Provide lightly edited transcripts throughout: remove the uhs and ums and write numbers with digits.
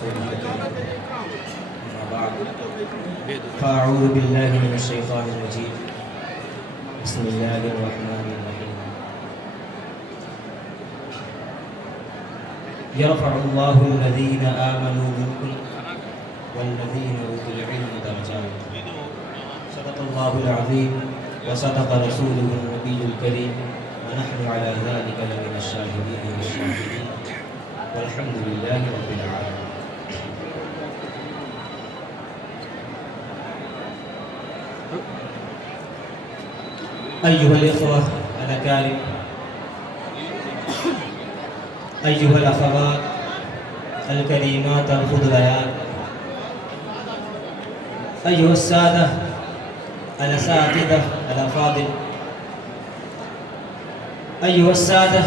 ورسوله الكريم. أما بعد فأعوذ بالله من الشيطان الرجيم. بسم الله الرحمن الرحيم. يرفع الله الذين آمنوا منكم والذين أوتوا العلم درجات. صدق الله العظيم وصدق رسوله النبي الكريم ونحن على ذلك لمن الشاهدين والشاهدين والحمد لله رب العالمين. أيها الإخوة الأكارم، أيها الأخوات الكريمات الفضليات، أيها السادة الأساتذة الأفاضل، أيها السادة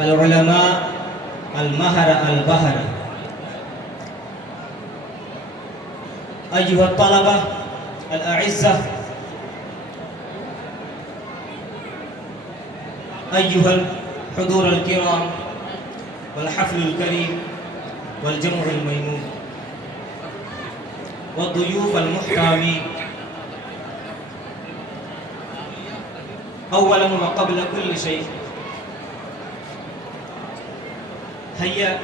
العلماء المهرة البهرة، أيها الطلبة الأعزة، أيها الحضور الكرام والحفل الكريم والجمع الميمون والضيوف المحترمين، أولا وقبل كل شيء هيا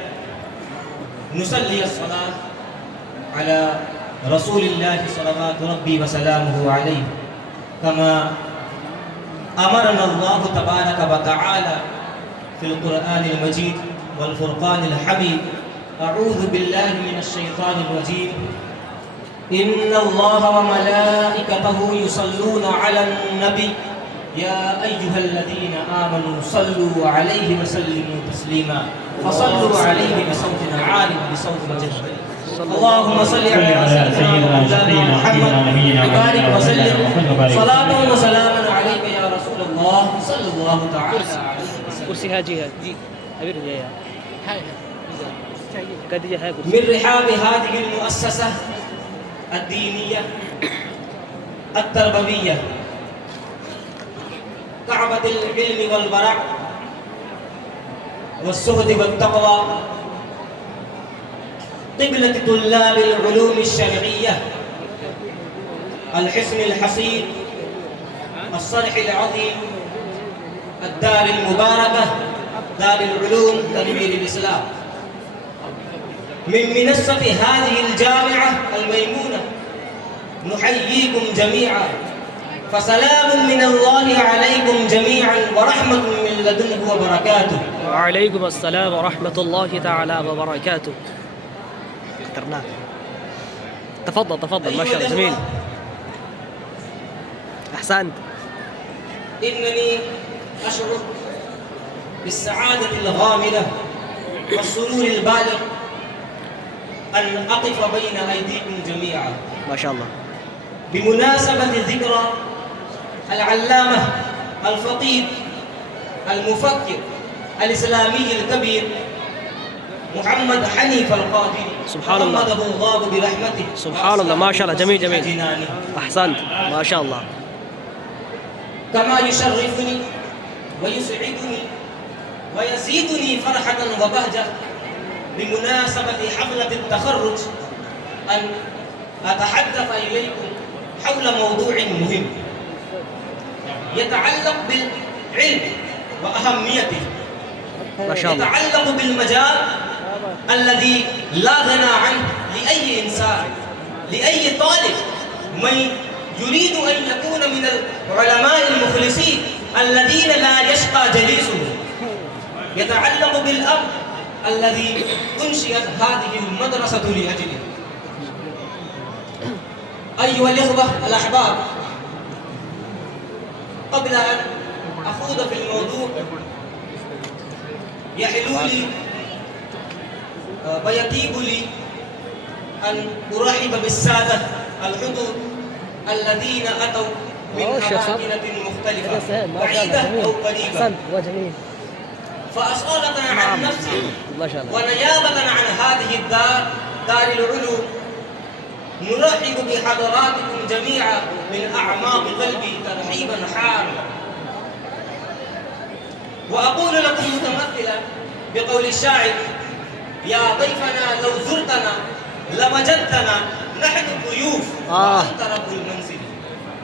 نصلي الصلاة على رسول الله صلوات ربي وسلامه عليه كما أمرنا الله تبارك وتعالى في القرآن المجيد والفرقان الحميد. أعوذ بالله من الشيطان الرجيم. إن الله وملائكته يصلون على النبي يا أيها الذين آمنوا صلوا عليه وسلموا تسليما. فصلوا عليه بصوت عال بصوت مجهول. اللهم صل على سيدنا محمد وبارك وسلم صلاة وسلاما عليك يا رسول الله صلى الله تعالى عليه وسلم. كرسي هاجي من رحاب هذه المؤسسة الدينية التربوية كعبة العلم والورع والزهد والتقوى، قبلة طلاب العلوم الشرعية، الحصن الحصين، الصرح العظيم، الدار المباركة، دار العلوم تنوير الإسلام. من منصة هذه الجامعة الميمونة نحييكم جميعا، فسلام من الله عليكم جميعا ورحمة من لدنه وبركاته. وعليكم السلام ورحمة الله تعالى وبركاته. تفضل تفضل، ما شاء الله جميل، أحسنت. إنني أشعر بالسعادة الغامرة والسرور البالغ أن أقف بين أيديكم جميعا ما شاء الله بمناسبة ذكرى العلامة الفقيه المفكر الإسلامي الكبير محمد حنيف القادري. سبحان الله، محمده الله برحمته. سبحان الله، ما شاء الله جميل جميل، أحسنت ما شاء الله. كما يشرفني ويسعدني ويزيدني فرحة وبهجة بمناسبة حفلة التخرج أن أتحدث إليكم حول موضوع مهم يتعلق بالعلم وأهميته، ما شاء الله، يتعلق بالمجال الذي لا غنى عنه لأي إنسان، لأي طالب من يريد أن يكون من العلماء المخلصين الذين لا يشقى جليسه. يتعلق بالأمر الذي أنشئت هذه المدرسة لأجله. أيها الإخوة الأحباب، قبل أن أخوض في الموضوع يحلو لي ويطيب لي أن أرحب بالسادة الحضور الذين أتوا من أماكن مختلفة بعيدة أو قريبة، فأصالة عن نفسي ونيابة عن هذه الدار، دار العلوم، نرحب بحضراتكم جميعا من أعماق قلبي ترحيبا حارا. وأقول لكم متمثلا بقول الشاعر: يا ضيفنا لو زرتنا لوجدتنا نحن الضيوف وأنت رب المنزل.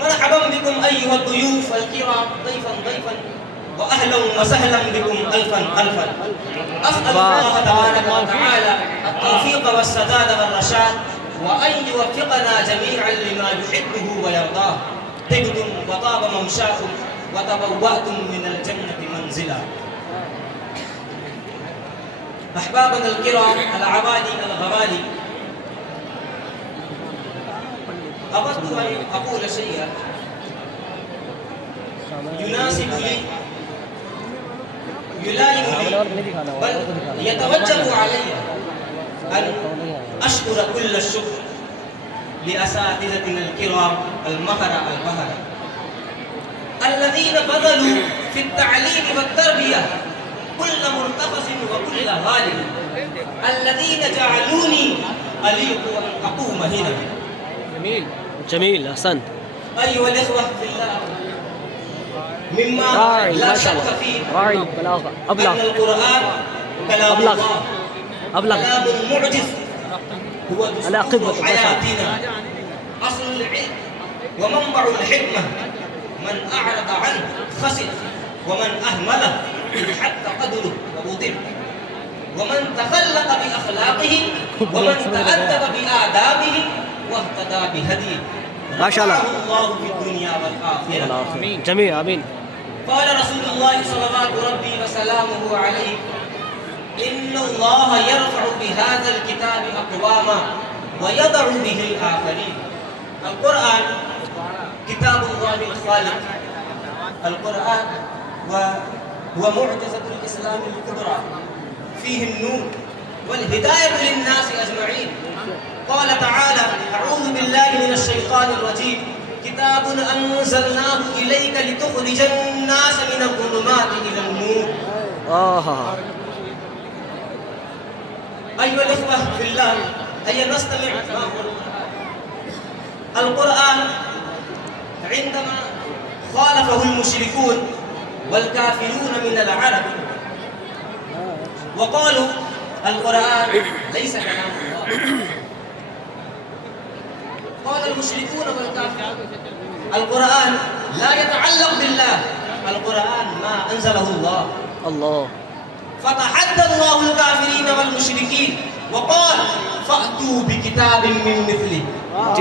مرحبا بكم أيها الضيوف الكرام ضيفا وأهلا وسهلا بكم ألفا ألفا. أسأل الله تبارك وتعالى التوفيق والسداد والرشاد وأن يوفقنا جميعا لما يحبه ويرضاه. طبتم وطاب ممشاكم وتبوأتم من الجنة منزلا. أحبابنا الكرام العوالي الغوالي، أردت أن أقول شيئا يناسب لي يلائم لي بل يتوجب علي أن أشكر كل الشكر لأساتذتنا الكرام المهرة الذين بذلوا في التعليم والتربية كل مرتخص وكل غالي، الذين جعلوني أليق أن أقوم هنا. جميل أحسنت. أيها الإخوة في الله، مما لا شك فيه أن القرآن كلام الله، كلام معجز، هو دستور حياتنا، أصل العلم ومنبع الحكمة. من أعرض عنه خسر، ومن أهمله حتى قدره ووضع، ومن تخلق بأخلاقه ومن تأدب بآدابه واهتدى بهديه ما شاء الله الله في الدنيا والآخرة. جميل آمين. قال رسول الله صلوات ربي وسلامه عليه: إن الله يرفع بهذا الكتاب أقواما ويضع به الآخرين. القرآن كتاب الله الخالق، القرآن هو معجزة الإسلام الكبرى، فيه النور والهداية للناس أجمعين. قال تعالى: أعوذ بالله من الشيطان الرجيم: كتاب أنزلناه إليك لتخرج الناس من الظلمات إلى النور. أيها الإخوة في الله، هيا نستمع ما هو القرآن. عندما خالفه المشركون والكافرون من العرب وقالوا القرآن ليس كلام الله، قال المشركون والكافرون القرآن لا يتعلق بالله، القرآن ما أنزله الله. فتحدى الله الكافرين والمشركين وقال: فأتوا بكتاب من مثله.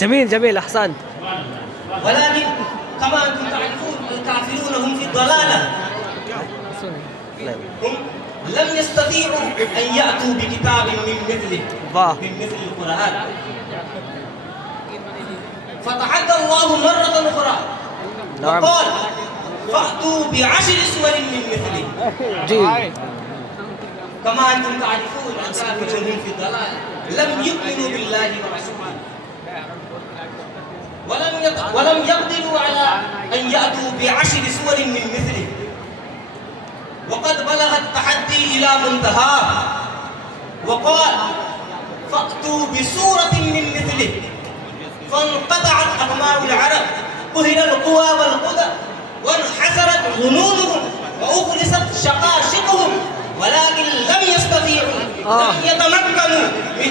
جميل أحسنت. ولكن كما أنتم تعرفون الكافرون هم في الضلالة، هم لم يستطيعوا أن يأتوا بكتاب من مثل القرآن. فتحدى الله مرة أخرى وقال: فأتوا بعشر سور من مثله. كما أنتم تعرفون الكافرون هم في الضلالة، لم يؤمنوا بالله ورسوله، ولم يقدروا على أن يأتوا بعشر سور من مثله. وقد بلغ التحدي إلى منتهاه وقال: فأتوا بسورة من مثله. فانقطعت أقمار العرب، قهر القوى والقدر، وانحسرت ظنونهم، وأخلصت شقاشقهم، ولكن لم يستطيعوا، لم يتمكنوا من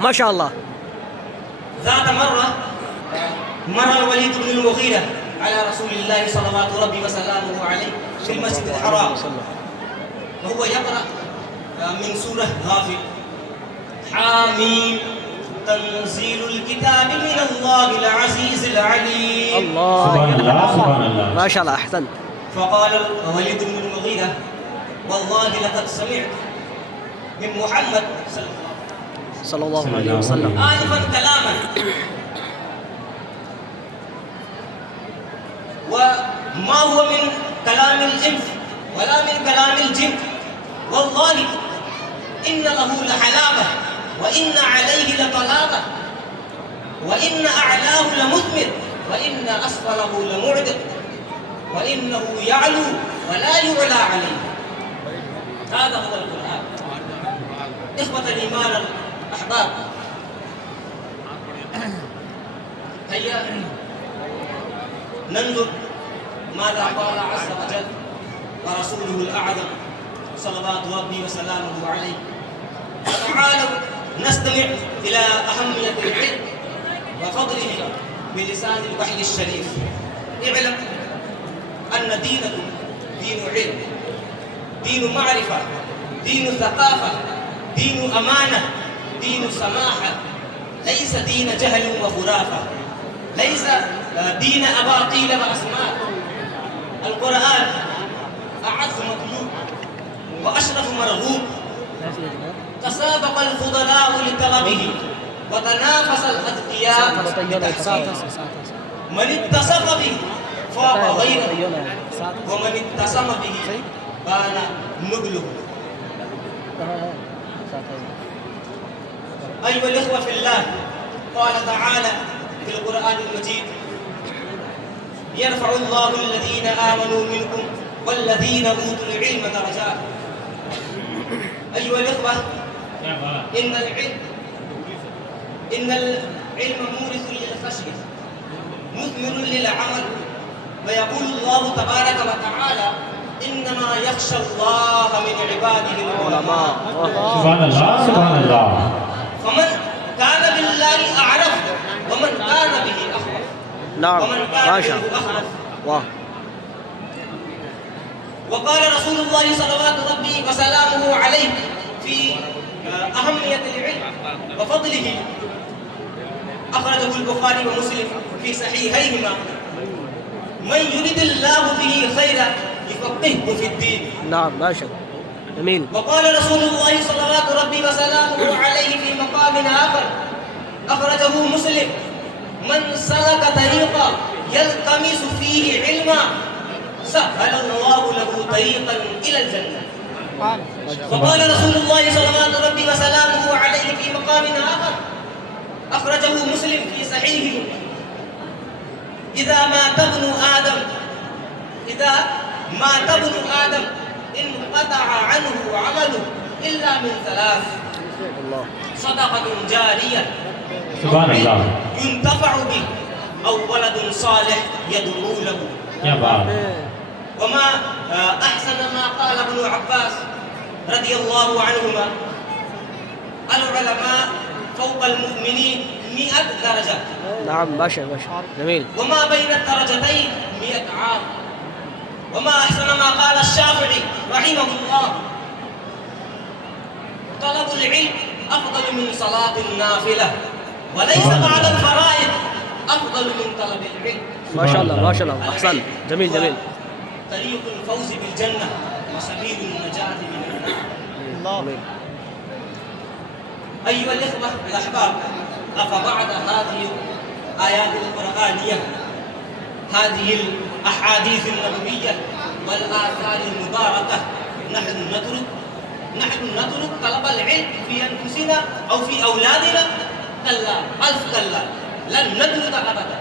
ما شاء الله. ذات مرة مر الوليد بن المغيرة على رسول الله صلوات ربي وسلامه عليه في المسجد الحرام وهو يقرأ من سورة غافر: حاميم تنزيل الكتاب من الله العزيز العليم. سبحان الله ما شاء الله أحسنت. فقال الوليد بن المغيرة: والله لقد سمعت من محمد صلى الله عليه وسلم آنفا كلاما، وما هو من كلام الإنس ولا من كلام الجن، والله إن له لحلاوة وإن عليه لطلاقة وإن أعلاه لمثمر وإن أسفله لمعدل وإنه يعلو ولا يعلى عليه. هذا هو القرآن. إخوة الإيمان الأحباب، هيا ننظر ماذا قال عز وجل ورسوله الأعظم صلوات ربي وسلامه عليه. فتعالوا نستمع إلى أهمية العلم وفضله بلسان الوحي الشريف. اعلم أن دينكم دين علم، دين معرفة، دين ثقافة، دين أمانة، دين سماحة، ليس دين جهل وخرافة، ليس دين أباطيل وأسماء. القرآن أعز مطلوب وأشرف مرغوب، تسابق الفضلاء لطلبه وتنافس الأذكياء لتحصيله. من اتصف به فاق غيره، ومن اتسم به بان نبله. أيها الإخوة في الله، قال تعالى في القرآن المجيد: يرفع الله الذين آمنوا منكم والذين أوتوا العلم درجات. أيها الإخوة، إن العلم مورث للخشية مثمر للعمل. ويقول الله تبارك وتعالى: إنما يخشى الله من عباده العلماء. سبحان الله سبحان الله. فمن كان بالله أعرف ومن كان به أخرف. نعم ومن كان ما شاء به أخرف. الله. وقال رسول الله صلوات ربي وسلامه عليه في أهمية العلم وفضله، أخرجه البخاري ومسلم في صحيحيهما: من يرد الله به خيرا يفقهه في الدين. نعم ما شاء الله. جميل. وقال رسول الله صلوات ربي وسلامه عليه في مقام آخر، أخرجه مسلم: من سلك طريقا يلتمس فيه علما سهل الله له طريقا إلى الجنة. وقال رسول الله صلوات ربي وسلامه عليه في مقام آخر، أخرجه مسلم في صحيحه: إذا مات ابن آدم انقطع عنه عمله إلا من ثلاث: صدقة جارية، سبحان الله، ينتفع به، أو ولد صالح يدعو له. يا بابا. وما أحسن ما قال ابن عباس رضي الله عنهما: العلماء فوق المؤمنين 100 درجة. نعم باشا باشا. جميل. وما بين الدرجتين 100 عام. وما أحسن ما قال الشافعي رحمه الله: طلب العلم أفضل من صلاة النافلة، وليس بعد الفرائض أفضل من طلب العلم. ما شاء الله ما شاء الله. أحسن. جميل جميل. طريق الفوز بالجنة وسبيل النجاة من النار. جميل. أيها الإخوة الأحباب، أفبعد هذه الآيات القرآنية، هذه الأحاديث النبوية والآثار المباركة، نحن نترك طلب العلم في أنفسنا أو في أولادنا؟ كلا، ألف كلا، لن نترك أبدا.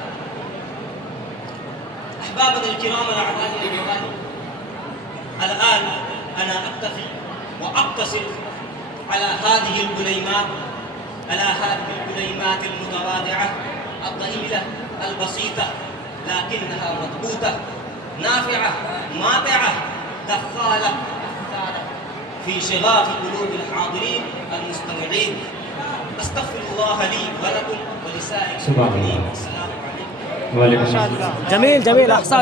أحبابنا الكرام الأعزاء الغالي، الآن أنا أكتفي وأقتصر على هذه الكلمات المتواضعة الضئيلة البسيطة، لكنها مضبوطة نافعة ماتعة دخالة أثارة في شغاف قلوب الحاضرين المستمعين. أستغفر الله لي ولكم ولسائر المؤمنين. السلام عليكم. وعليكم السلام. جميل جميل. أحسن.